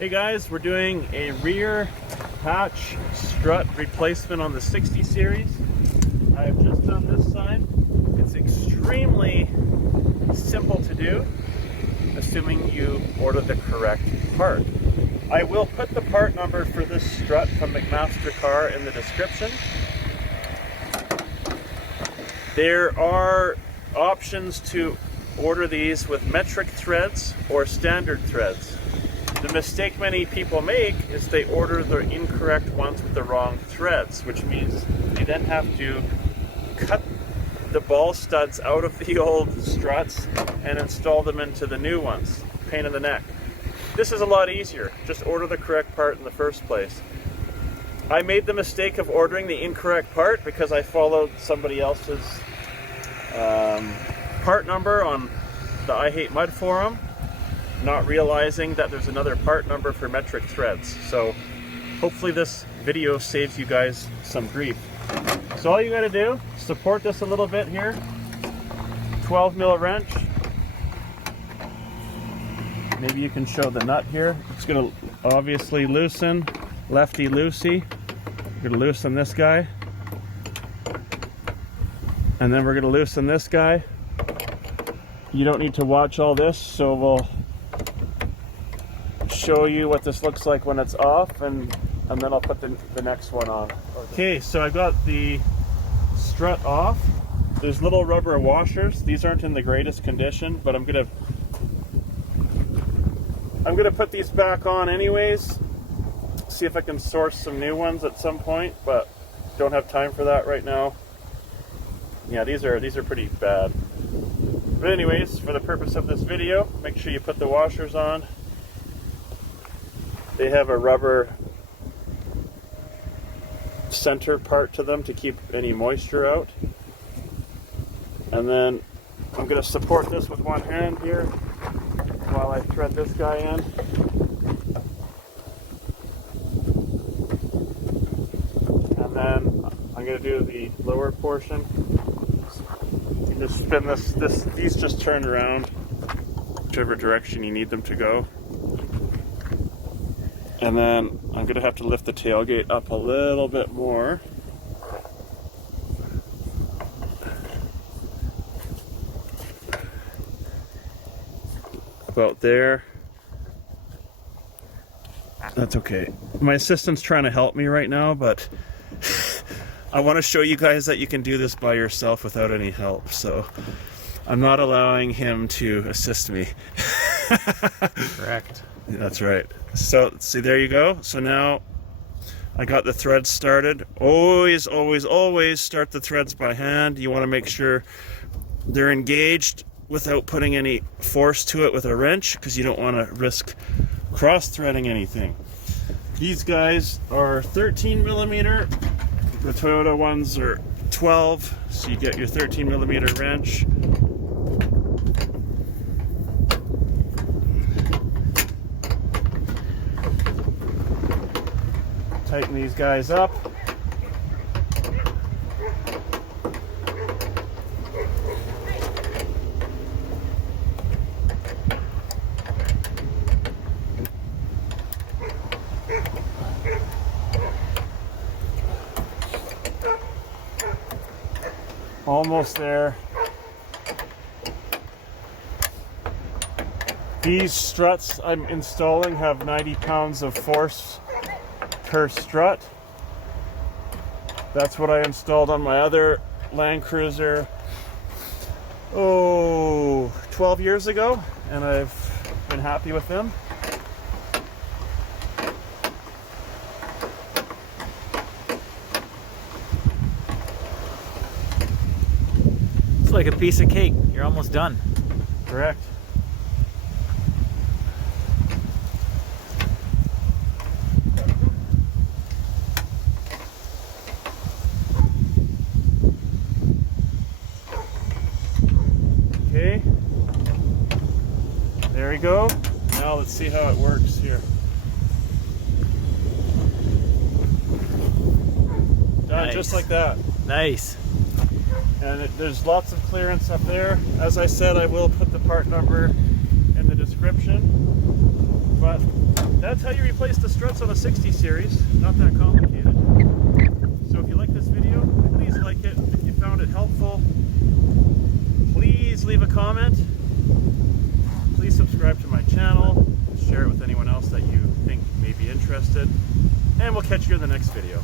Hey guys, we're doing a rear hatch strut replacement on the 60 series. I have just done this side. It's extremely simple to do, assuming you order the correct part. I will put the part number for this strut from McMaster Carr in the description. There are options to order these with metric threads or standard threads. The mistake many people make is they order the incorrect ones with the wrong threads, which means you then have to cut the ball studs out of the old struts and install them into the new ones. Pain in the neck. This is a lot easier. Just order the correct part in the first place. I made the mistake of ordering the incorrect part because I followed somebody else's part number on the I Hate Mud forum, not realizing that there's another part number for metric threads. So hopefully this video saves you guys some grief. So all you gotta do, support this a little bit here, 12 mil wrench. Maybe you can show the nut here. It's gonna obviously loosen, lefty loosey. We're gonna loosen this guy. And then we're gonna loosen this guy. You don't need to watch all this, so we'll show you what this looks like when it's off, and then I'll put the next one on. Okay, so I got the strut off. There's little rubber washers. These aren't in the greatest condition, but I'm gonna put these back on anyways. See if I can source some new ones at some point, but don't have time for that right now. Yeah, these are pretty bad. But anyways, for the purpose of this video, make sure you put the washers on. They have a rubber center part to them to keep any moisture out. And then I'm going to support this with one hand here while I thread this guy in. And then I'm going to do the lower portion. You just spin these just turn around whichever direction you need them to go. And then I'm going to have to lift the tailgate up a little bit more. About there. That's okay. My assistant's trying to help me right now, but I want to show you guys that you can do this by yourself without any help. So I'm not allowing him to assist me. Correct. That's right. So see, there you go. So now I got the threads started. Always, always, always start the threads by hand. You want to make sure they're engaged without putting any force to it with a wrench, because you don't want to risk cross-threading anything. These guys are 13 millimeter. The Toyota ones are 12, so you get your 13 millimeter wrench. Tighten these guys up. Almost there. These struts I'm installing have 90 pounds of force per strut. That's what I installed on my other Landcruiser 12 years ago, and I've been happy with them. It's like a piece of cake. You're almost done. Correct. Okay. There we go. Now let's see how it works here. Done. Nice. Just like that. Nice. And there's lots of clearance up there. As I said, I will put the part number in the description. But that's how you replace the struts on a 60 series. Not that complicated. So if you like this video, please like it. If you found it helpful, please leave a comment. Please subscribe to my channel. Share it with anyone else that you think may be interested. And we'll catch you in the next video.